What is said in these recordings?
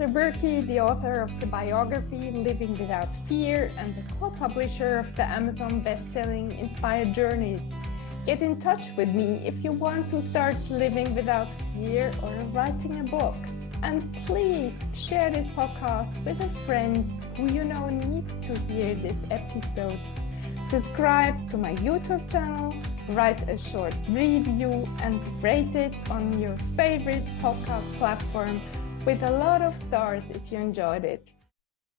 Esther Buerki, the author of the biography Living Without Fear and the co-publisher of the Amazon best-selling Inspired Journeys. Get in touch with me if you want to start living without fear or writing a book. And please share this podcast with a friend who you know needs to hear this episode. Subscribe to my YouTube channel, write a short review, and rate it on your favorite podcast platform with a lot of stars if you enjoyed it.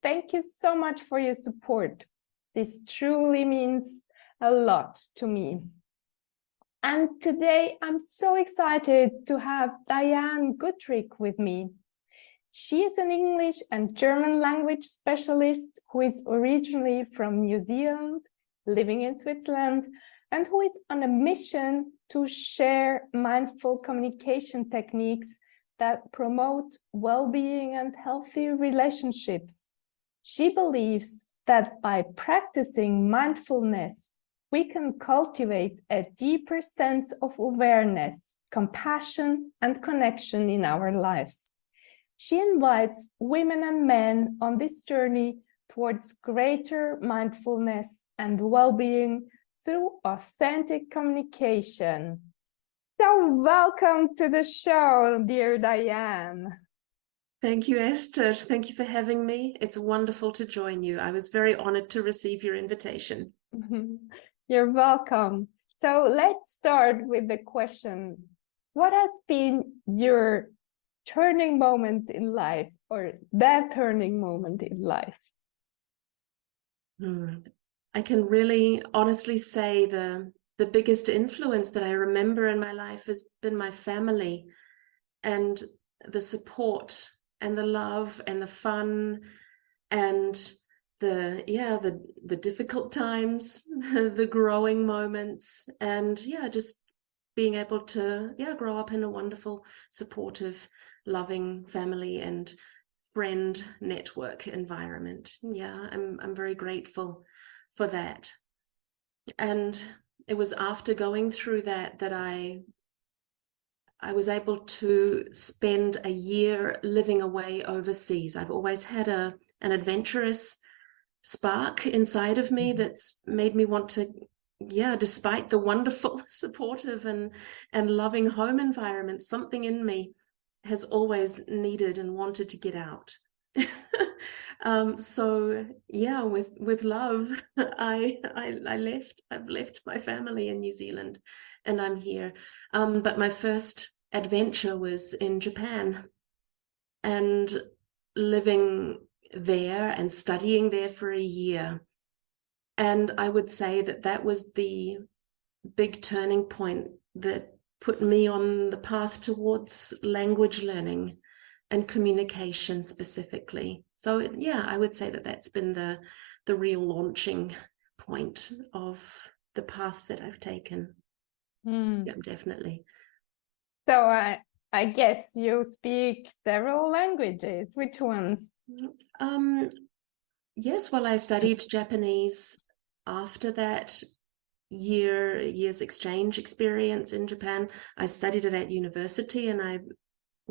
Thank you so much for your support. This truly means a lot to me. And today I'm so excited to have Dianne Goodrick with me. She is an English and German language specialist who is originally from New Zealand, living in Switzerland, and who is on a mission to share mindful communication techniques that promote well-being and healthy relationships. She believes that by practicing mindfulness, we can cultivate a deeper sense of awareness, compassion, and connection in our lives. She invites women and men on this journey towards greater mindfulness and well-being through authentic communication. So welcome to the show, dear Dianne. Thank you, Esther. Thank you for having me. It's wonderful to join you. I was very honored to receive your invitation. You're welcome. So let's start with the question. What has been your turning moments in life, or that turning moment in life? I can really honestly say the biggest influence that I remember in my life has been my family, and the support and the love and the fun and the difficult times, the growing moments, and just being able to grow up in a wonderful, supportive, loving family and friend network environment. I'm very grateful for that. And it was after going through that I was able to spend a year living away overseas. I've always had an adventurous spark inside of me that's made me want to, despite the wonderful, supportive and loving home environment, something in me has always needed and wanted to get out. With love, I've left my family in New Zealand and I'm here. But my first adventure was in Japan, and living there and studying there for a year. And I would say that was the big turning point that put me on the path towards language learning and communication specifically. So I would say that that's been the real launching point of the path that I've taken. Yeah, definitely. So I guess you speak several languages. Which ones? Yes, well, I studied Japanese after that year's exchange experience in Japan. I studied it at university, and I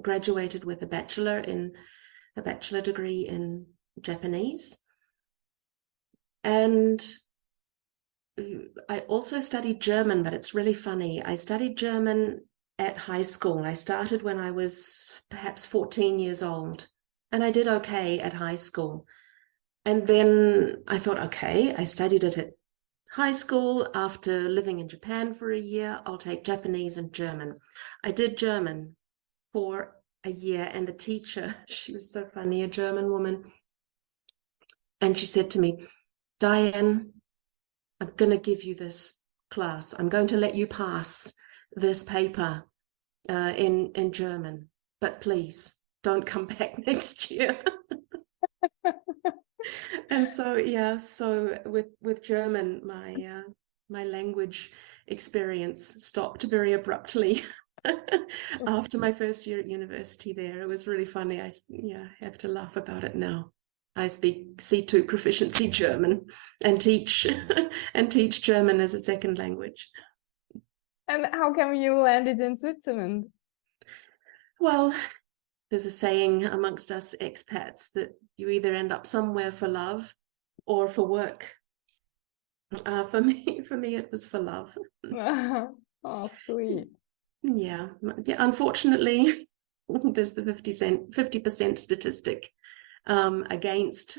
graduated with a bachelor degree in Japanese. And I also studied German, but it's really funny. I studied German at high school. I started when I was perhaps 14 years old, and I did okay at high school. And then I thought, okay, I studied it at high school. After living in Japan for a year, I'll take Japanese and German. I did German for a year, and the teacher, she was so funny, a German woman, and she said to me, Dianne, I'm going to give you this class. I'm going to let you pass this paper in German, but please don't come back next year. And so with German, my language experience stopped very abruptly after my first year at university there. It was really funny. I have to laugh about it now. I speak C2 proficiency German and teach German as a second language. And how come you landed in Switzerland? Well, there's a saying amongst us expats that you either end up somewhere for love or for work. For me, it was for love. Oh, sweet. Yeah. Unfortunately, there's the 50% statistic against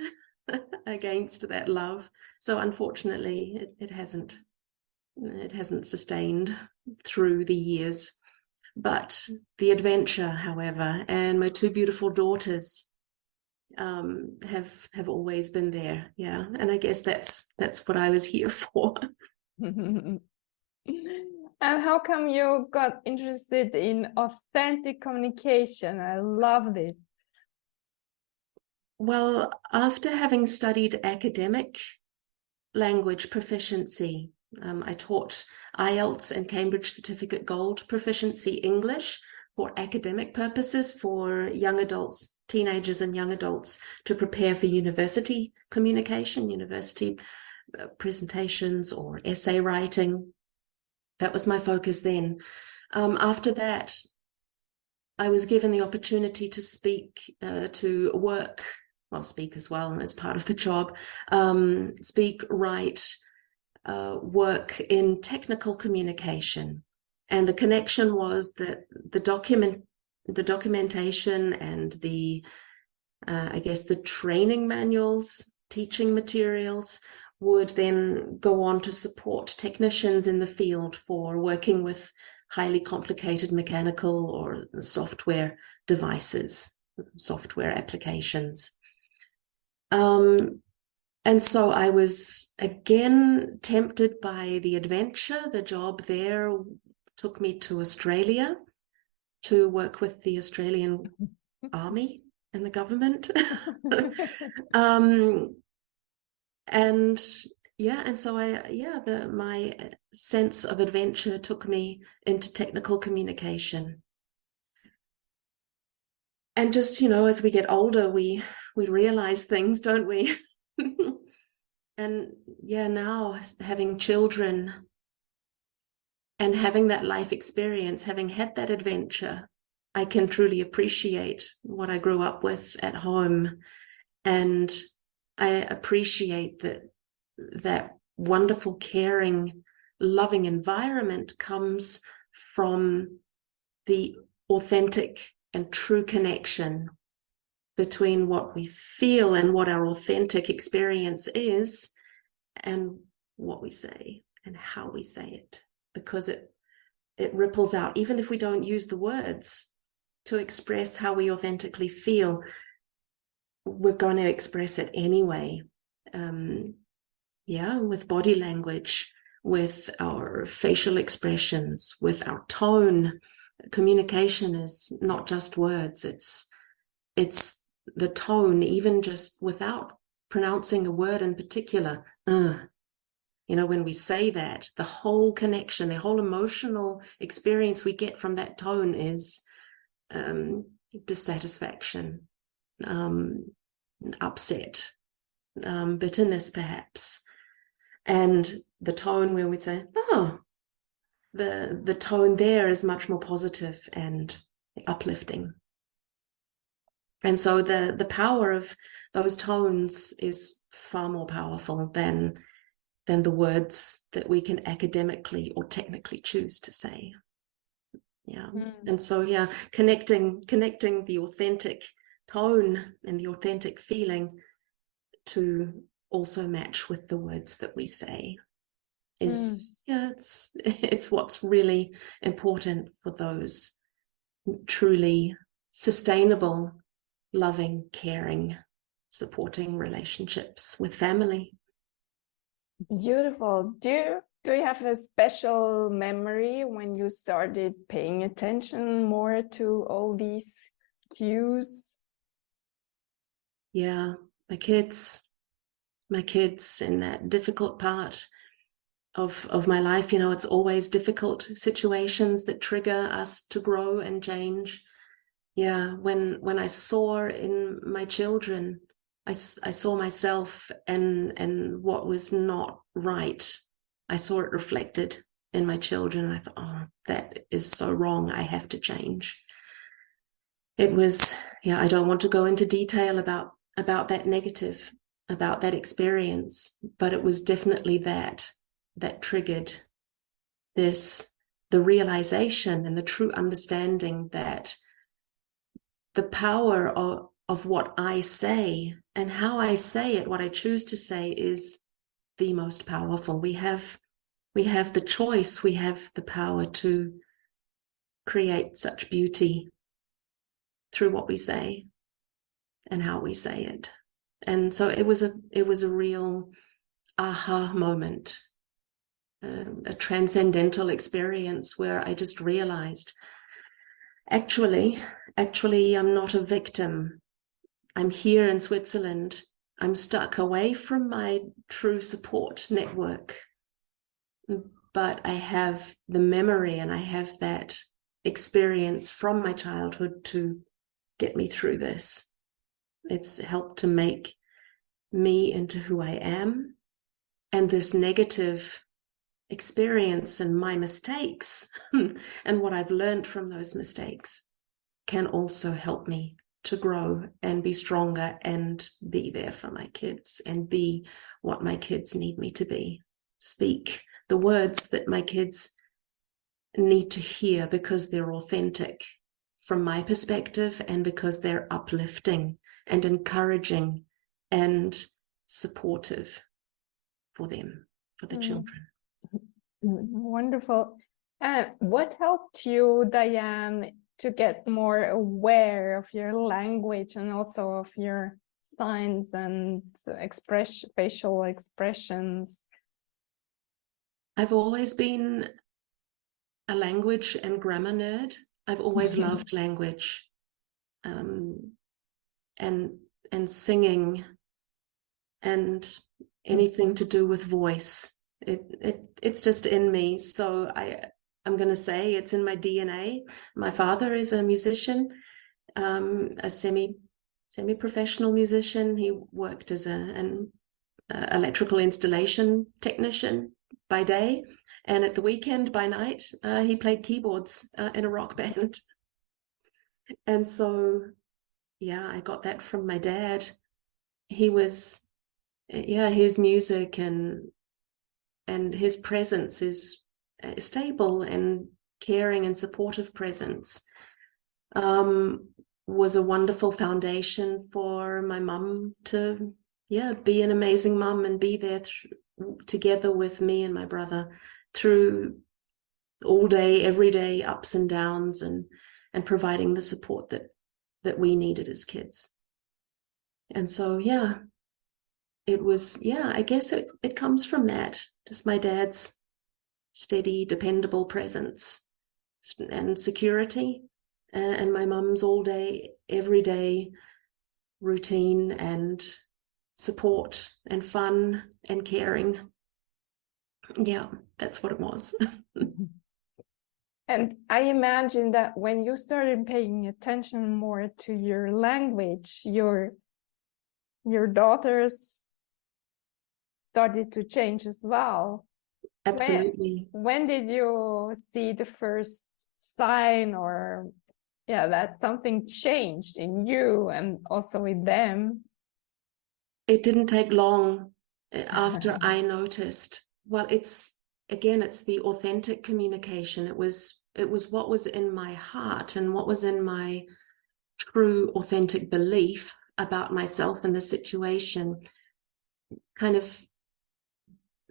that love. So unfortunately, it hasn't sustained through the years. But the adventure, however, and my two beautiful daughters have always been there. Yeah, and I guess that's what I was here for. And how come you got interested in authentic communication? I love this. Well, after having studied academic language proficiency, I taught IELTS and Cambridge Certificate Gold proficiency English for academic purposes for young adults, teenagers and young adults to prepare for university communication, university presentations or essay writing. That was my focus then. After that, I was given the opportunity to speak, to work, well, speak as well as part of the job, speak, write, work in technical communication. And the connection was that the documentation and the, I guess, the training manuals, teaching materials would then go on to support technicians in the field for working with highly complicated mechanical or software devices, software applications. And so I was again tempted by the adventure. The job there took me to Australia to work with the Australian Army and the government. And so my sense of adventure took me into technical communication. And just, as we get older, we realize things, don't we? And now having children and having that life experience, having had that adventure, I can truly appreciate what I grew up with at home. And I appreciate that wonderful, caring, loving environment comes from the authentic and true connection between what we feel and what our authentic experience is and what we say and how we say it, because it ripples out. Even if we don't use the words to express how we authentically feel, we're going to express it anyway. With body language, with our facial expressions, with our tone. Communication is not just words, it's the tone, even just without pronouncing a word in particular. When we say that, the whole connection, the whole emotional experience we get from that tone is dissatisfaction, upset, bitterness perhaps. And the tone where we'd say, the tone there is much more positive and uplifting. And so the power of those tones is far more powerful than the words that we can academically or technically choose to say. And so connecting the authentic tone and the authentic feeling to also match with the words that we say is it's what's really important for those truly sustainable, loving, caring, supporting relationships with family. Beautiful. Do you have a special memory when you started paying attention more to all these cues? Yeah, my kids in that difficult part of my life. It's always difficult situations that trigger us to grow and change. When I saw in my children, I saw myself and what was not right. I saw it reflected in my children. I thought, that is so wrong. I have to change. it was, I don't want to go into detail about that negative, about that experience, but it was definitely that triggered the realization and the true understanding that the power of what I say and how I say it, what I choose to say, is the most powerful. We have the choice, we have the power to create such beauty through what we say and how we say it. And so it was a real aha moment, a transcendental experience where I just realized, actually, I'm not a victim. I'm here in Switzerland. I'm stuck away from my true support network, but I have the memory and I have that experience from my childhood to get me through this. It's helped to make me into who I am. And this negative experience and my mistakes and what I've learned from those mistakes can also help me to grow and be stronger and be there for my kids and be what my kids need me to be. Speak the words that my kids need to hear because they're authentic from my perspective and because they're uplifting and encouraging and supportive for them, for the children. Wonderful. What helped you, Dianne, to get more aware of your language and also of your signs and facial expressions? I've always been a language and grammar nerd. I've always loved language, and singing and anything to do with voice. It's just in me. So I'm going to say it's in my DNA. My father is a musician, a semi-professional musician. He worked as an electrical installation technician by day, and at the weekend by night, he played keyboards in a rock band. And so, I got that from my dad. He was, his music and his presence is stable and caring and supportive presence was a wonderful foundation for my mum to be an amazing mum and be there together with me and my brother through all day, every day, ups and downs, and providing the support that we needed as kids. And so it was, I guess it comes from that, just my dad's steady, dependable presence and security, and my mum's all day, every day routine and support and fun and caring. Yeah, that's what it was. And I imagine that when you started paying attention more to your language, your daughters started to change as well. Absolutely. When did you see the first sign or that something changed in you and also in them? It didn't take long after I noticed. Well, it's the authentic communication. It was what was in my heart and what was in my true authentic belief about myself and the situation. Kind of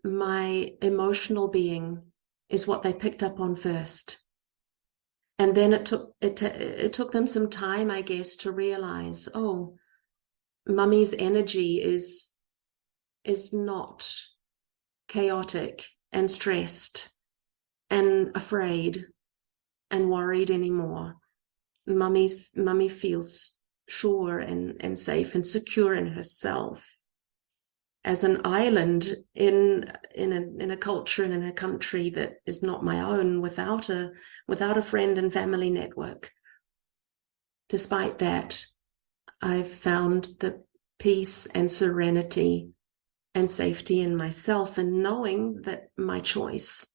my emotional being is what they picked up on first. And then it took them some time, I guess, to realize, oh, mummy's energy is not chaotic and stressed and afraid and worried anymore. Mummy feels sure and safe and secure in herself as an island in a culture and in a country that is not my own, without a friend and family network. Despite that, I've found the peace and serenity and safety in myself, and knowing that my choice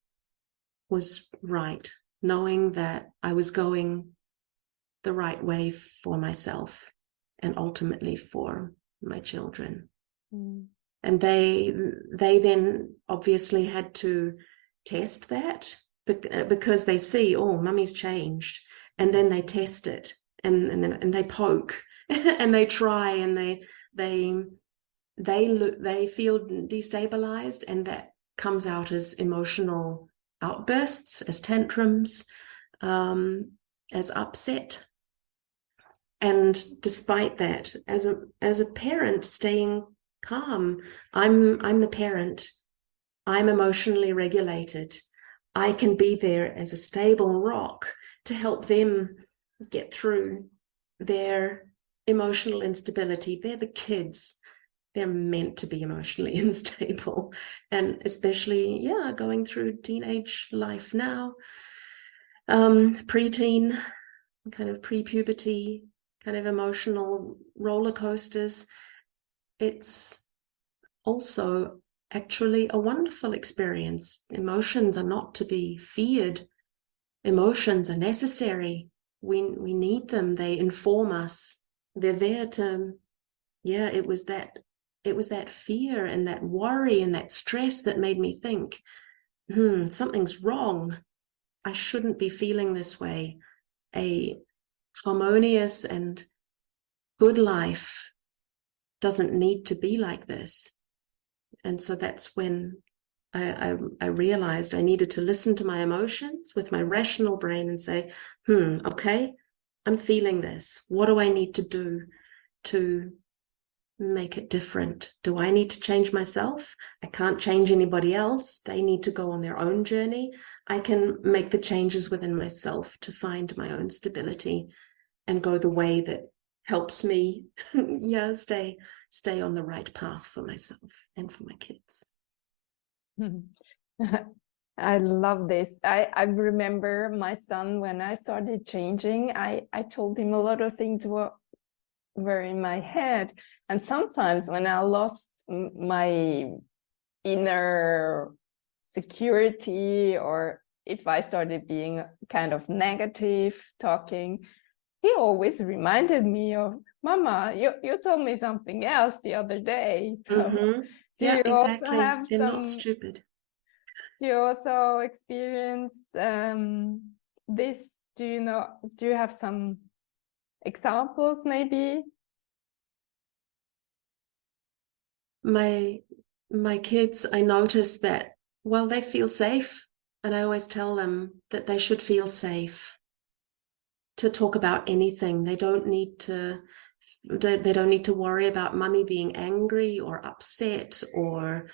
was right, knowing that I was going the right way for myself and ultimately for my children. And they then obviously had to test that because they see, oh, mummy's changed, and then they test it and they poke and they try and they feel destabilized, and that comes out as emotional outbursts, as tantrums, as upset. And despite that, as a parent, staying calm. I'm the parent. I'm emotionally regulated. I can be there as a stable rock to help them get through their emotional instability. They're the kids. They're meant to be emotionally unstable. And especially, going through teenage life now, preteen, kind of pre-puberty, kind of emotional roller coasters. It's also actually a wonderful experience. Emotions are not to be feared. Emotions are necessary. We need them. They inform us. They're there to, it was that fear and that worry and that stress that made me think, something's wrong. I shouldn't be feeling this way. A harmonious and good life doesn't need to be like this. And so that's when I realized I needed to listen to my emotions with my rational brain and say, okay, I'm feeling this. What do I need to do to make it different? Do I need to change myself? I can't change anybody else. They need to go on their own journey. I can make the changes within myself to find my own stability and go the way that helps me stay on the right path for myself and for my kids. I love this. I remember my son, when I started changing, I told him a lot of things were in my head. And sometimes when I lost my inner security, or if I started being kind of negative talking, he always reminded me of, Mama, you told me something else the other day. So do you exactly. also have They're not stupid. Do you also experience this? Do you have some examples maybe? My kids, I notice that, well, they feel safe, and I always tell them that they should feel safe to talk about anything. They don't need to worry about mummy being angry or upset, or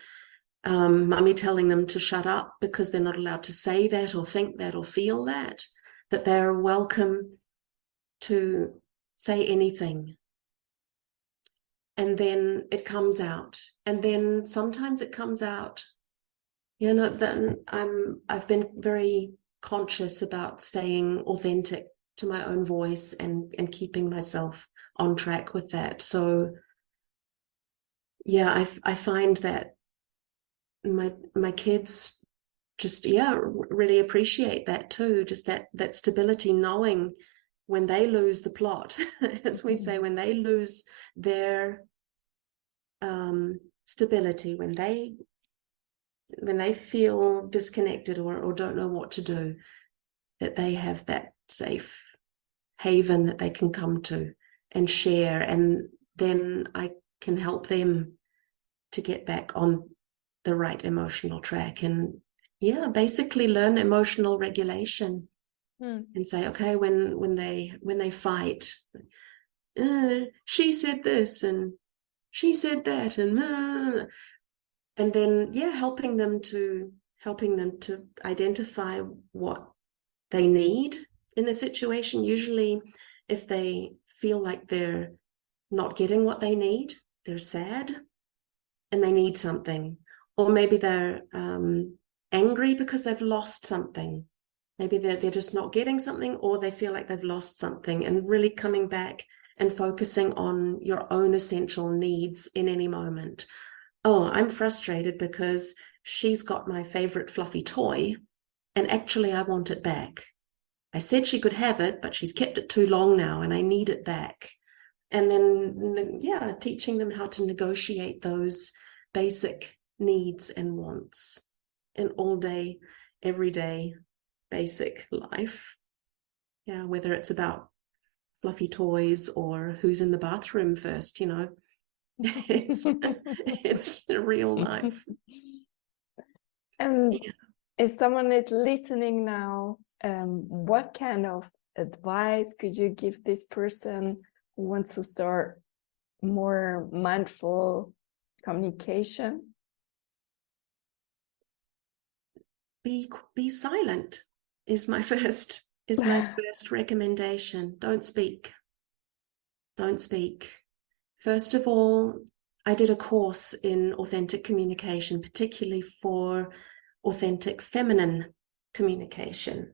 mummy telling them to shut up because they're not allowed to say that or think that or feel that they're welcome to say anything. And then it comes out. And then sometimes it comes out, then I've been very conscious about staying authentic to my own voice and keeping myself on track with that. So I find that my kids just really appreciate that too, just that stability, knowing when they lose the plot, as we say, when they lose their stability, when they feel disconnected or don't know what to do, that they have that safe haven that they can come to and share, and then I can help them to get back on the right emotional track and basically learn emotional regulation and say, okay, when they fight, she said this and she said that, and then helping them to identify what they need in the situation. Usually if they feel like they're not getting what they need, they're sad and they need something, or maybe they're angry because they've lost something. Maybe they're just not getting something, or they feel like they've lost something, and really coming back and focusing on your own essential needs in any moment. Oh, I'm frustrated because she's got my favorite fluffy toy and actually I want it back. I said she could have it, but she's kept it too long now and I need it back. And then, yeah, teaching them how to negotiate those basic needs and wants in all day, everyday, basic life. Yeah, whether it's about fluffy toys or who's in the bathroom first, you know, it's real life. And if someone is listening now, what kind of advice could you give this person who wants to start more mindful communication? Be silent is my first recommendation. Don't speak. First of all, I did a course in authentic communication, particularly for authentic feminine communication.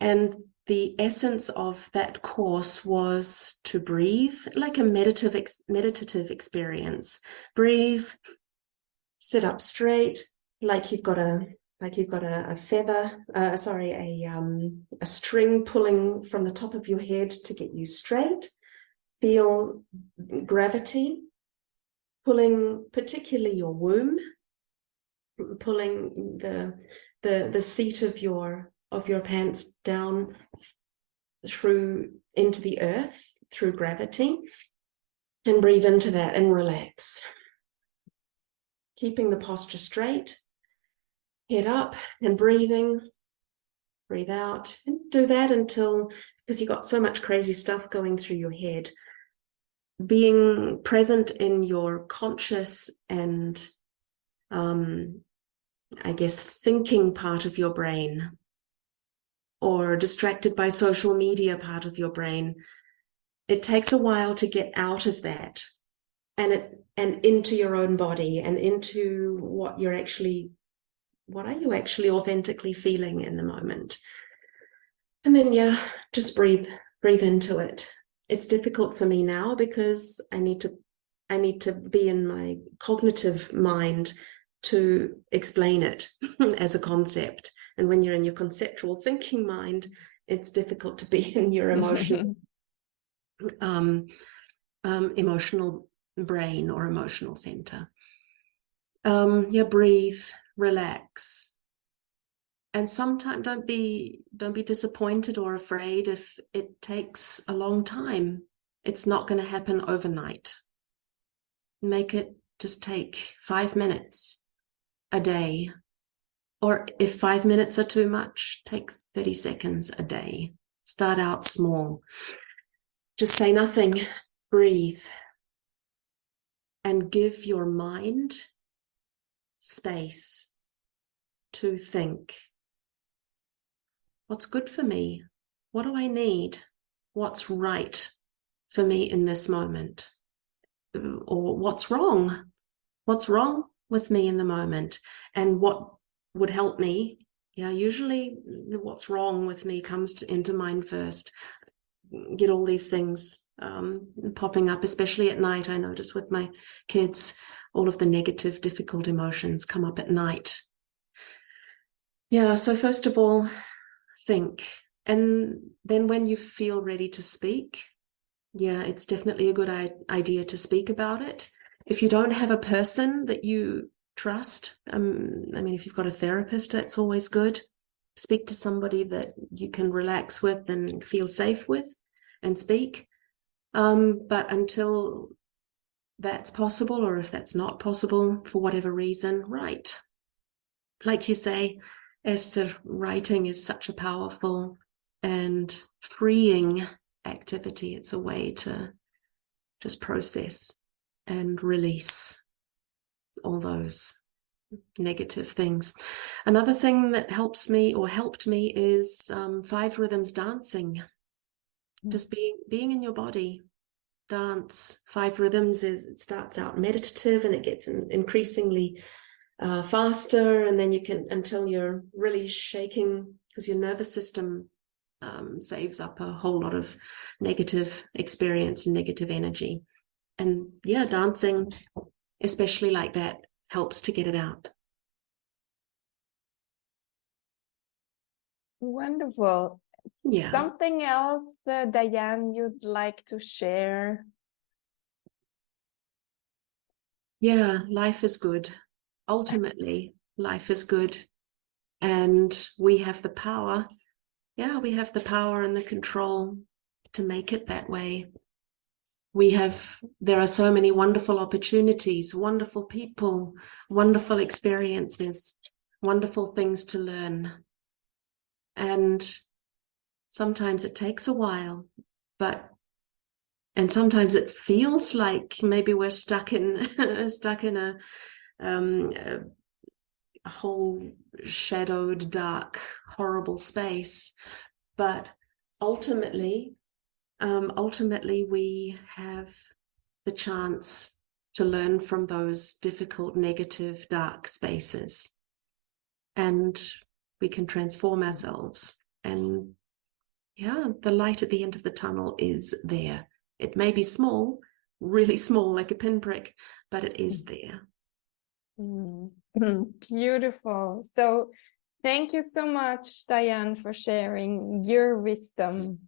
And the essence of that course was to breathe, like a meditative experience. Breathe, sit up straight, like you've got a feather, a string pulling from the top of your head to get you straight. Feel gravity pulling, particularly your womb, pulling the seat of your pants down through into the earth through gravity, and breathe into that and relax, keeping the posture straight, head up and breathing. Breathe out and do that until, because you've got so much crazy stuff going through your head, being present in your conscious and I guess thinking part of your brain, or distracted by social media part of your brain. It takes a while to get out of that and into your own body and into what are you actually authentically feeling in the moment. And then, yeah, just breathe into it. It's difficult for me now because I need to be in my cognitive mind to explain it as a concept. And when you're in your conceptual thinking mind, it's difficult to be in your emotional emotional brain or emotional center. Breathe, relax. And sometimes don't be disappointed or afraid if it takes a long time. It's not going to happen overnight. Make it just take 5 minutes a day. Or if 5 minutes are too much, take 30 seconds a day. Start out small. Just say nothing. Breathe. And give your mind space to think. What's good for me? What do I need? What's right for me in this moment? Or what's wrong? What's wrong with me in the moment? And what would help me? Yeah, usually what's wrong with me comes into mind first. Get all these things popping up, especially at night. I notice with my kids, all of the negative, difficult emotions come up at night. Yeah, so first of all, think. And then when you feel ready to speak, yeah, it's definitely a good idea to speak about it. If you don't have a person that you trust, if you've got a therapist, that's always good. Speak to somebody that you can relax with and feel safe with and speak. But until that's possible, or if that's not possible for whatever reason, write. Like you say, Esther, writing is such a powerful and freeing activity. It's a way to just process and release all those negative things. Another thing that helped me is 5 rhythms dancing. Just being in your body. Dance 5 rhythms it starts out meditative and it gets increasingly faster, and then you can, until you're really shaking, because your nervous system saves up a whole lot of negative experience and negative energy. And yeah, dancing, especially like that, helps to get it out. Wonderful. Yeah. Something else, Dianne, you'd like to share? Yeah, life is good. Ultimately, life is good. And we have the power. Yeah, we have the power and the control to make it that way. There are so many wonderful opportunities, wonderful people, wonderful experiences, wonderful things to learn. And sometimes it takes a while, and sometimes it feels like maybe we're stuck in a whole shadowed, dark, horrible space. But ultimately we have the chance to learn from those difficult, negative, dark spaces, and we can transform ourselves. And yeah, the light at the end of the tunnel is there. It may be small, really small, like a pinprick, but it is there. Beautiful. So thank you so much, Dianne, for sharing your wisdom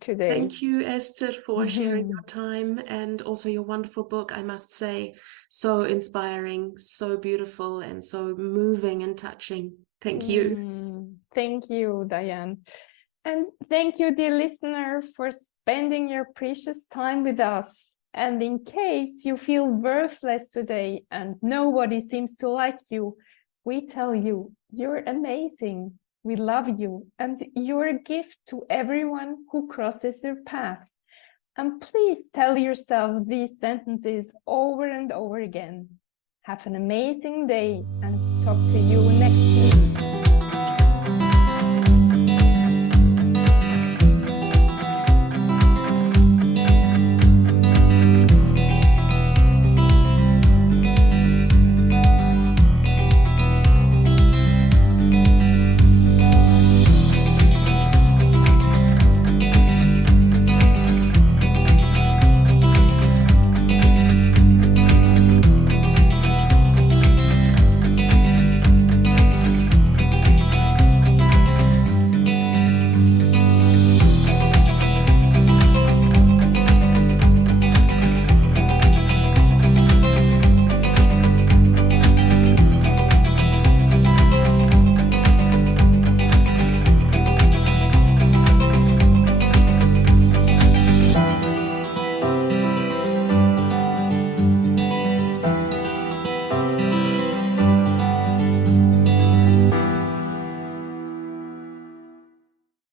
today. Thank you, Esther, for sharing your time and also your wonderful book. I must say, so inspiring, so beautiful, and so moving and touching. Thank you. Thank you, Dianne. And thank you, dear listener, for spending your precious time with us. And in case you feel worthless today and nobody seems to like you, we tell you, you're amazing. We love you, and you're a gift to everyone who crosses your path. And please tell yourself these sentences over and over again. Have an amazing day, and talk to you next week.